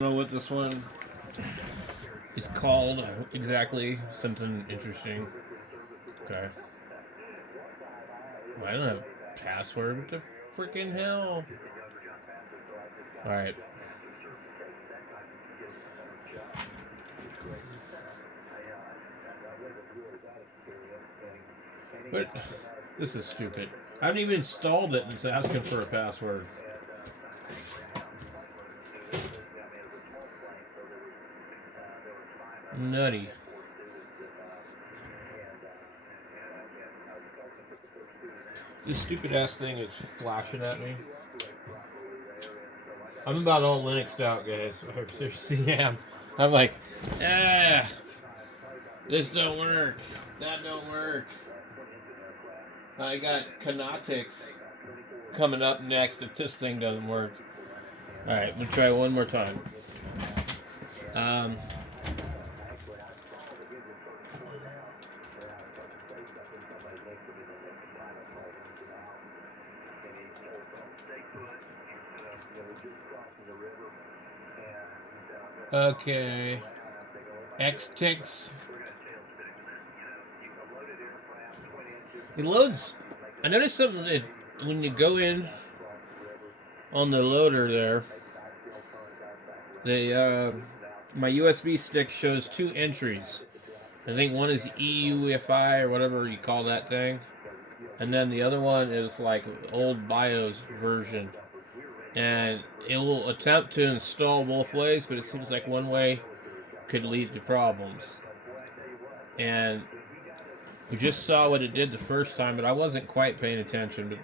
Know what this one is called exactly. Something interesting. Okay. I don't have password. What the freaking hell? Alright. But this is stupid. I haven't even installed it and it's asking for a password. Nutty. This stupid ass thing is flashing at me. I'm about all Linuxed out, guys. Seriously, I'm like, this don't work. That don't work. I got Canotix coming up next if this thing doesn't work. Alright, we'll try one more time. Okay. Xtix. It loads. I noticed something that when you go in on the loader there, my USB stick shows two entries. I think one is EUFI or whatever you call that thing, and then the other one is like old BIOS version. And it will attempt to install both ways, but it seems like one way could lead to problems. And we just saw what it did the first time, but I wasn't quite paying attention. But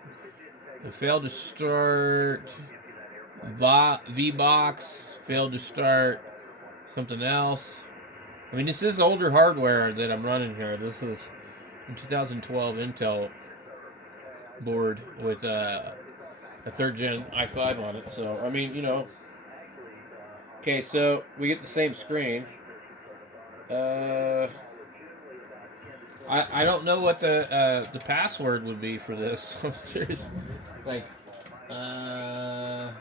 it failed to start VBox, failed to start something else. I mean, this is older hardware that I'm running here. This is a 2012 Intel board with a third gen i5 on it. So, I mean, Okay, so we get the same screen. I don't know what the password would be for this. I'm serious. Like, I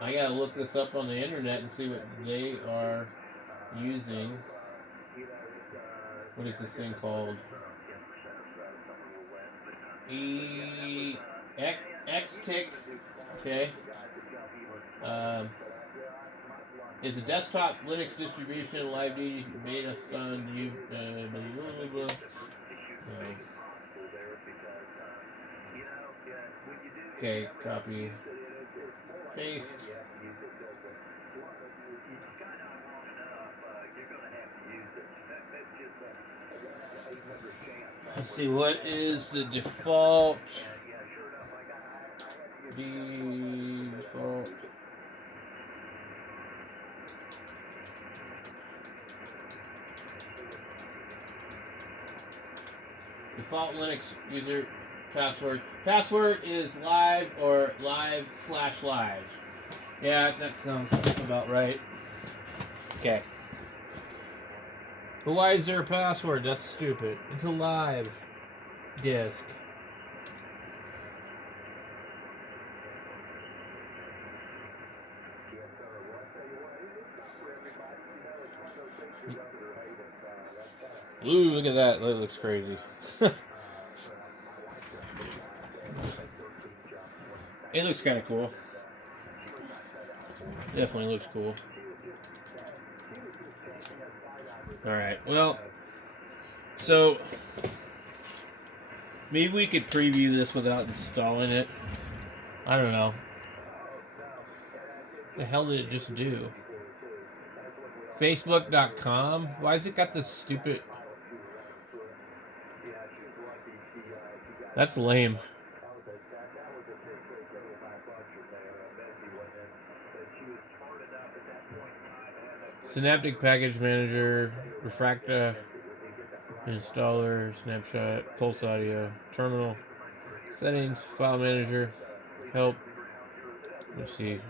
gotta look this up on the internet and see what they are using. What is this thing called? Xtick. Okay. Is a desktop Linux distribution, live beta on you. Blah, blah, blah. Okay, copy, paste. Let's see, what is the default? Default. Default Linux user password. Password is live or live/live. Yeah, that sounds about right. Okay. But why is there a password? That's stupid. It's a live disk. Ooh, look at that. That looks crazy. It looks kind of cool. Definitely looks cool. Alright, well, so maybe we could preview this without installing it. I don't know. What the hell did it just do? Facebook.com? Why has it got this stupid... That's lame. Synaptic Package Manager, Refracta, Installer, Snapshot, Pulse Audio, Terminal, Settings, File Manager, Help. Let's see.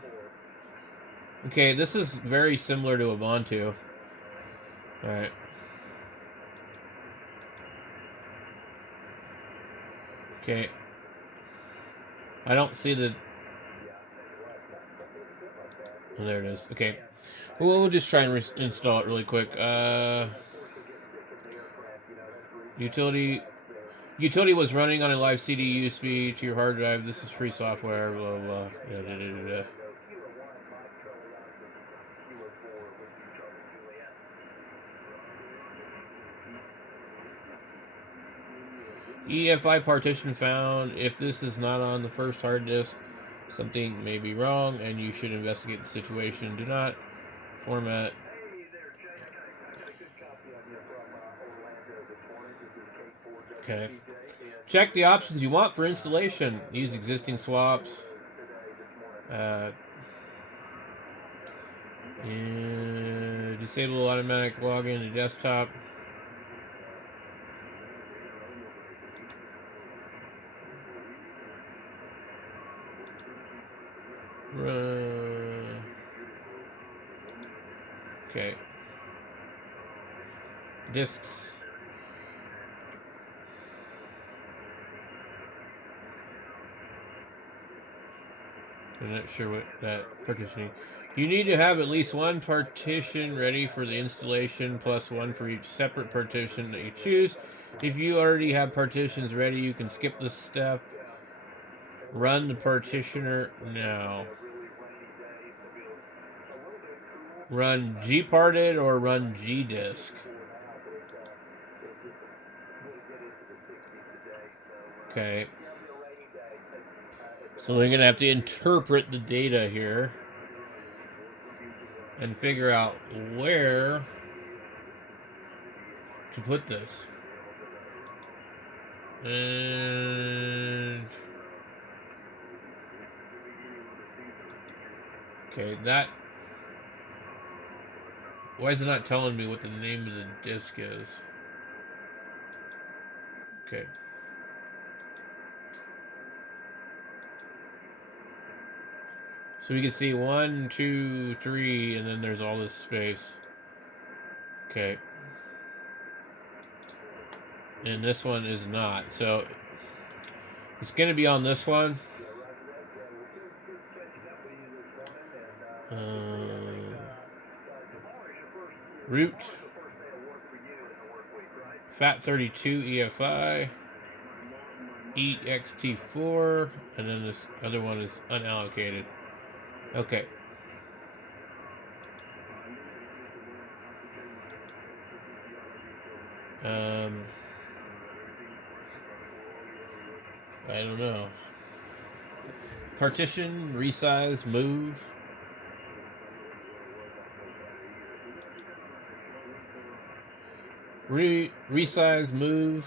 Okay, this is very similar to Ubuntu. Alright. Okay. I don't see the... Oh, there it is. Okay. Well, we'll just try and install it really quick. Utility. Utility was running on a live CD USB to your hard drive. This is free software. Blah blah. Da. EFI partition found. If this is not on the first hard disk, something may be wrong, and you should investigate the situation. Do not format. Okay. Check the options you want for installation. Use existing swaps. And disable automatic login to desktop. Okay. Disks. I'm not sure what that partitioning. You need to have at least one partition ready for the installation, plus one for each separate partition that you choose. If you already have partitions ready, you can skip this step. Run the partitioner now. Run gparted or run gdisk. Okay. So we're going to have to interpret the data here and figure out where to put this. And okay, that. Why is it not telling me what the name of the disk is? Okay. So we can see 1, 2, 3, and then there's all this space. Okay. And this one is not. So it's going to be on this one. Root. FAT32 EFI. EXT4. And then this other one is unallocated. Okay. I don't know. Partition, resize, move. Resize, move.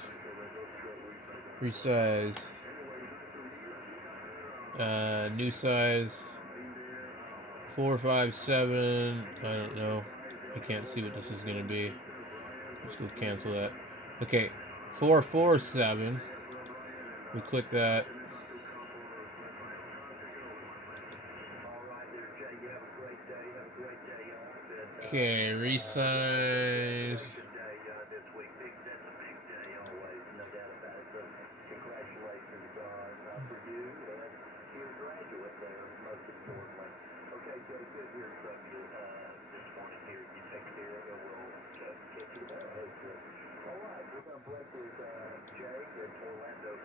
Resize. New size. 4, 5, 7. I don't know. I can't see what this is going to be. Let's go cancel that. Okay. 4, 4, 7. We click that. Okay, resize.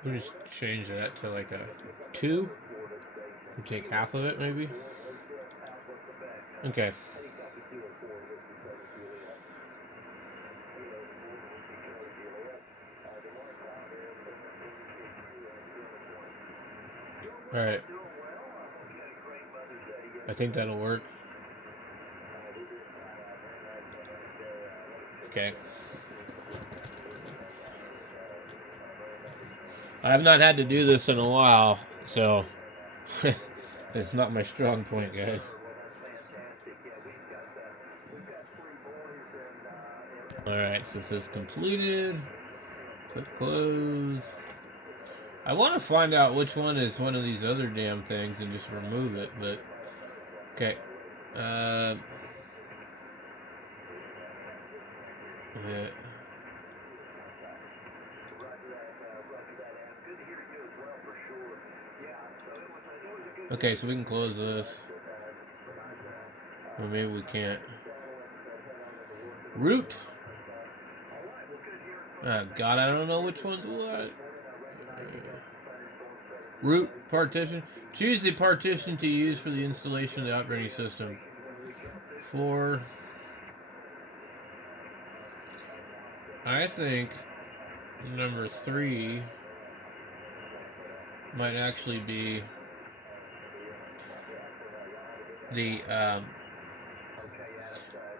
We'll just change that to like a 2. We'll take half of it, maybe. Okay. Alright. I think that'll work. Okay. I've not had to do this in a while, so it's not my strong point, guys. Alright, so this is completed. Click close. I want to find out which one is one of these other damn things and just remove it, but okay. Yeah. Okay, so we can close this. Well, maybe we can't. Root. Oh, God, I don't know which one's what. Root partition. Choose the partition to use for the installation of the operating system. 4. I think number 3 might actually be the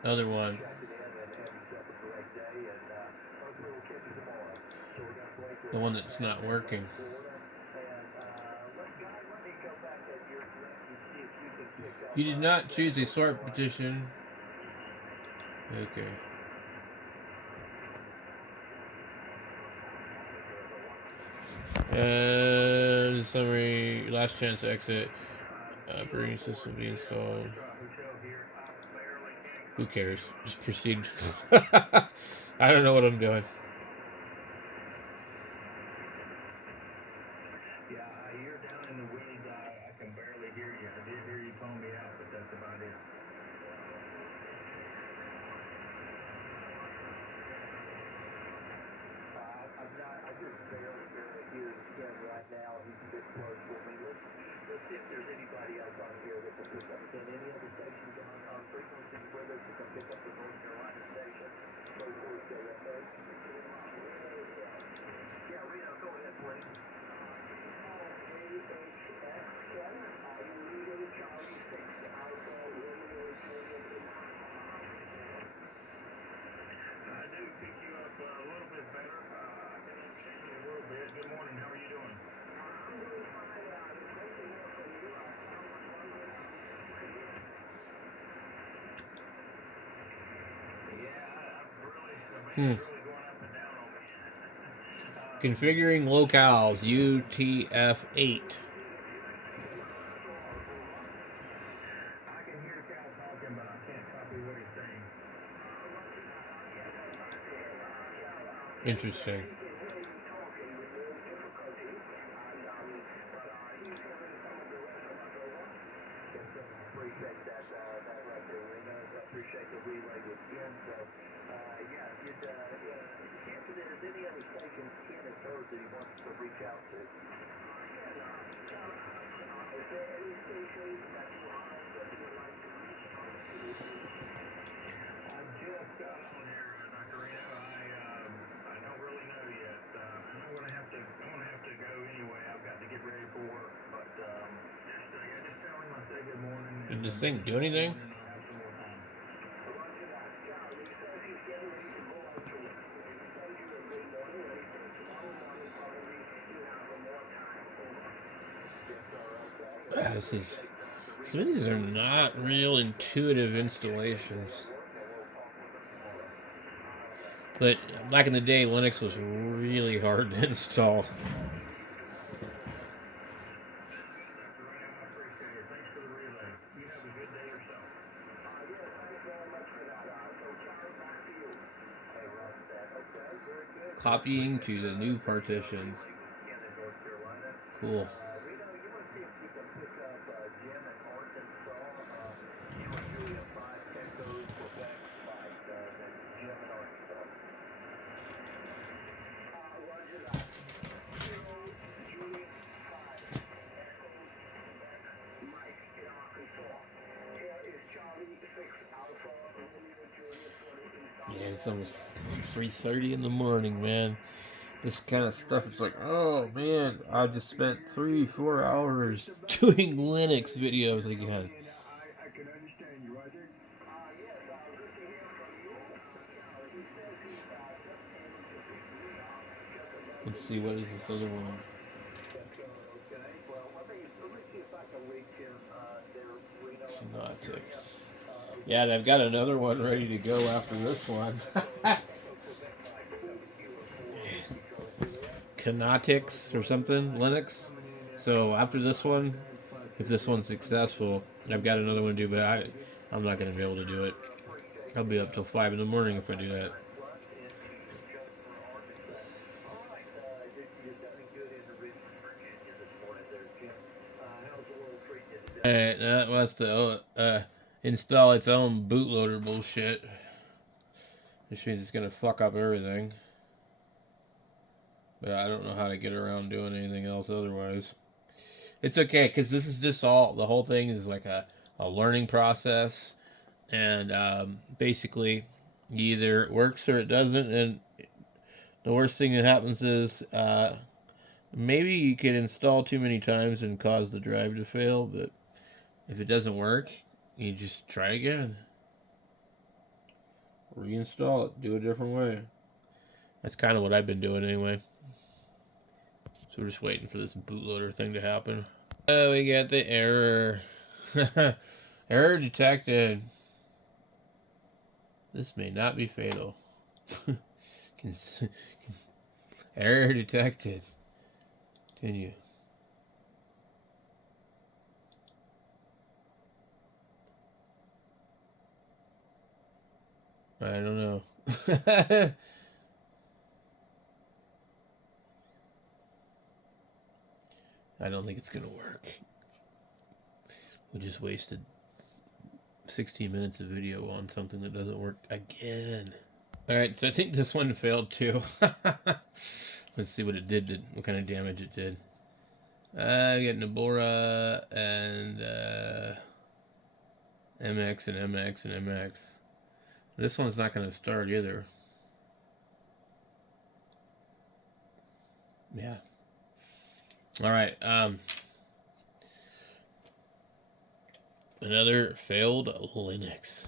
other one. The one that's not working. You did not choose a sort partition. Okay. Summary. Last chance to exit. Operating system be installed. Who cares? Just proceed. I don't know what I'm doing. You're down in the weeds. I can barely hear you. I did hear you call me out, but that's about it. I just barely hear him right now. He's a bit close for me. Let's see if there's anybody else on here that can pick up. Can any other stations on frequency with us that can pick up the North Carolina station? Yeah, Reno, go ahead, please. Good morning. How are you doing? Configuring locales UTF-8. I can hear Cal talking, but I can't copy what he's saying. Interesting. Appreciate the relay with Ken. So, yeah, if there's any other stations Ken has heard that he wants to reach out to. Is there any stations that you have that you would like to reach out to? I just got on here, Dr. Reno. I don't really know yet. I'm gonna have to go anyway. I've got to get ready for work. But just tell him I say good morning. Did this thing do anything? Some of these are not real intuitive installations. But back in the day, Linux was really hard to install. Copying to the new partition. Cool. Yeah, it's almost 3:30 in the morning, man. This kind of stuff, it's like, oh man, I just spent 3-4 hours doing Linux videos again. Let's see, what is this other one? Canotix. Yeah, they've got another one ready to go after this one. Canotix or something, Linux. So after this one, if this one's successful, I've got another one to do, but I'm not going to be able to do it. I'll be up till 5 in the morning if I do that. Alright, that was the install its own bootloader bullshit. Which means it's gonna fuck up everything. But I don't know how to get around doing anything else otherwise. It's okay, because this is just all, the whole thing is like a learning process. And basically, either it works or it doesn't. And the worst thing that happens is maybe you could install too many times and cause the drive to fail. But if it doesn't work, you just try again. Reinstall it. Do it a different way. That's kind of what I've been doing anyway. So we're just waiting for this bootloader thing to happen. Oh, we got the error. Error detected. This may not be fatal. Error detected. Continue. I don't know. I don't think it's gonna work. We just wasted 16 minutes of video on something that doesn't work again. Alright, so I think this one failed too. Let's see what it did, what kind of damage it did. I got Nabora and MX and MX and MX. This one's not going to start either. Yeah. Alright, another failed Linux.